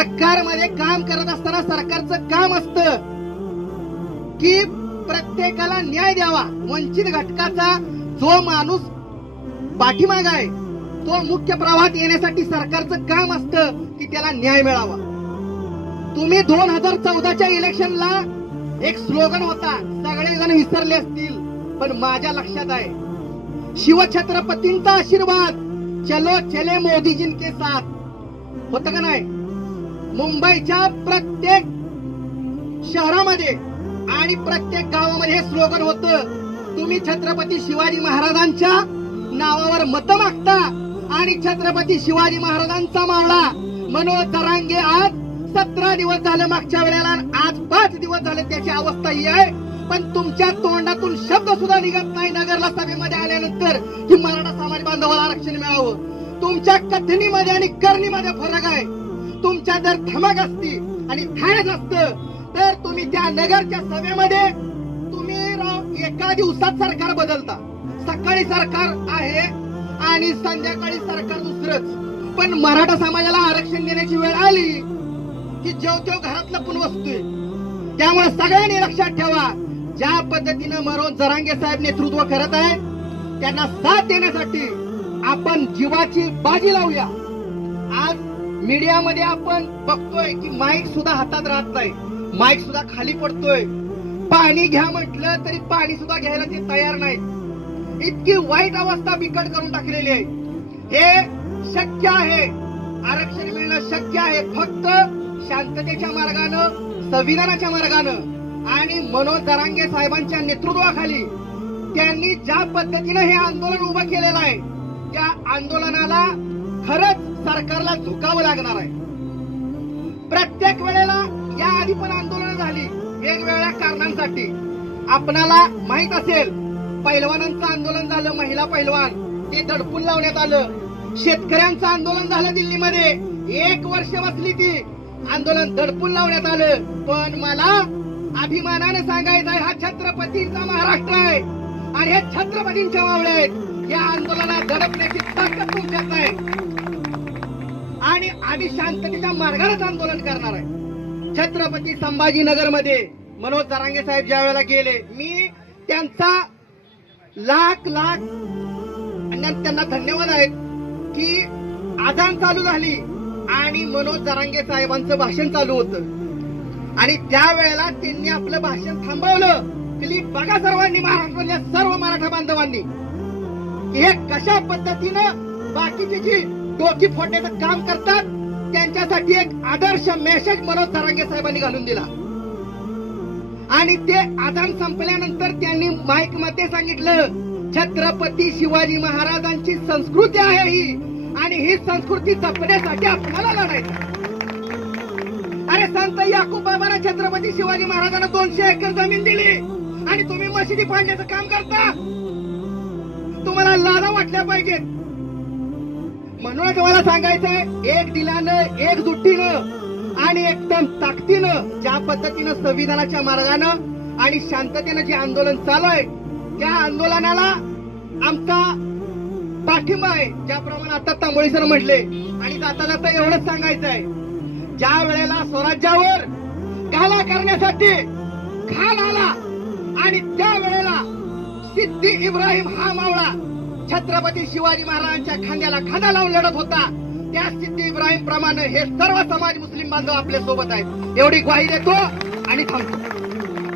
सरकारमध्ये काम करत असताना सरकारचं काम असतं की प्रत्येकाला न्याय द्यावा. वंचित घटकाचा जो माणूस पाठीमाग आहे तो मुख्य प्रवाहात येण्यासाठी सरकारचं काम असतं की त्याला न्याय मिळावा. तुम्ही 2014च्या इलेक्शनला एक स्लोगन होता, सगळेजण विसरले असतील पण माझ्या लक्षात आहे, शिवछत्रपतींचा आशीर्वाद, चलो चले मोदीजींके साथ, होतं का नाही? मुंबईच्या प्रत्येक शहरामध्ये आणि प्रत्येक गावामध्ये हे स्लोगन होतं. तुम्ही छत्रपती शिवाजी महाराजांच्या नावावर मतं मागता आणि छत्रपती शिवाजी महाराजांचा मावळा मनोज जरांगे आज 17 दिवस झाले मागच्या वेळेला, आज 5 दिवस झाले त्याची अवस्था ही आहे. पण तुमच्या तोंडातून शब्द सुद्धा निघत नाही नगरला सभेमध्ये आल्यानंतर की मराठा समाज बांधवाला आरक्षण मिळावं. तुमच्या कथनीमध्ये आणि करणीमध्ये फरक आहे. तुमच्या जर धमक असती आणि ठाण्यात असतं तर तुम्ही त्या नगरच्या सभेमध्ये तुम्ही एका दिवसात सरकार बदलता. सकाळी सरकार आहे आणि संध्याकाळी सरकार दुसरंच. पण मराठा समाजाला आरक्षण देण्याची वेळ आली की जेव घरात लपून बसतोय. त्यामुळे सगळ्यांनी लक्षात ठेवा, ज्या पद्धतीनं मनोज जरांगे साहेब नेतृत्व करत आहेत त्यांना साथ देण्यासाठी आपण जीवाची बाजी लावूया. आज मीडियामध्ये आपण बघतोय की माईक सुद्धा हातात राहत नाही, माईक सुद्धा खाली पडतोय. पाणी घ्या म्हटलं तरी पाणी सुद्धा घ्यायला ते तयार नाहीत. इतकी वाईट अवस्था बिकट करून टाकलेली आहे. हे शक्य आहे, आरक्षण मिळणं शक्य आहे फक्त शांततेच्या मार्गानं, संविधानाच्या मार्गानं आणि मनोज जरांगे साहेबांच्या नेतृत्वाखाली त्यांनी ज्या पद्धतीनं हे आंदोलन उभं केलेलं आहे त्या आंदोलनाला खरंच सरकारला झुकावं लागणार आहे. प्रत्येक वेळेला या आधी पण आंदोलन झाली वेगवेगळ्या कारणांसाठी. आपणाला माहित असेल, पैलवानांचं आंदोलन झालं, महिला पैलवान ते दडपून लावण्यात आलं. शेतकऱ्यांचं आंदोलन झालं दिल्लीमध्ये, 1 वर्ष बसली ती, आंदोलन दडपून लावण्यात आलं. पण मला अभिमानाने सांगायचं आहे, हा छत्रपतींचा महाराष्ट्र आहे आणि हे छत्रपतींच्या मावळे आहेत. या आंदोलनात दडपण्याची ताकद तुमच्यात आहे आणि आम्ही शांततेच्या मार्गानेच आंदोलन करणार आहे. छत्रपती संभाजीनगरमध्ये मनोज जरांगे साहेब ज्या वेळेला गेले, मी त्यांचा लाख त्यांना धन्यवाद आहेत की आजान चालू झाली आणि मनोज जरांगे साहेबांचं भाषण चालू होतं आणि त्यावेळेला त्यांनी आपलं भाषण थांबवलं. क्लिप बघा सर्वांनी, महाराष्ट्रातल्या सर्व मराठा बांधवांनी, की हे कशा पद्धतीनं बाकीची जी डोकी फोडण्याचं काम करतात त्यांच्यासाठी एक आदर्श मेसेज मनोज जरांगे साहेबांनी घालून दिला. आणि ते आजान संपल्यानंतर त्यांनी माईक मध्ये सांगितलं, छत्रपती शिवाजी महाराजांची संस्कृती आहे ही आणि ही संस्कृती जपण्यासाठी आपल्याला लढायचं. अरे संत याकूब बाबांना छत्रपती शिवाजी महाराजांना 200 एकर जमीन दिली आणि तुम्ही मशिदी पाडण्याचं काम करता. तुम्हाला लाजा वाटल्या पाहिजेत. म्हणूनच मला सांगायचंय, एक दिलानं, एकजुटीनं आणि एकदम ताकदीनं ज्या पद्धतीनं संविधानाच्या मार्गानं आणि शांततेनं जे आंदोलन चालू आहे त्या आंदोलनाला आमचा पाठिंबा आहे. ज्याप्रमाणे आता तांबोळी सर म्हटले. आणि जाता जाता एवढंच सांगायचं आहे, ज्या वेळेला स्वराज्यावर घाला करण्यासाठी खान आला आणि त्या वेळेला सिद्धी इब्राहिम हा मावळा छत्रपती शिवाजी महाराजांच्या खांद्याला खांदा लावून लढत होता, त्या सिद्धी इब्राहिम प्रमाणे हे सर्व समाज मुस्लिम बांधव आपल्या सोबत आहेत. एवढी ग्वाही देतो आणि थांबतो.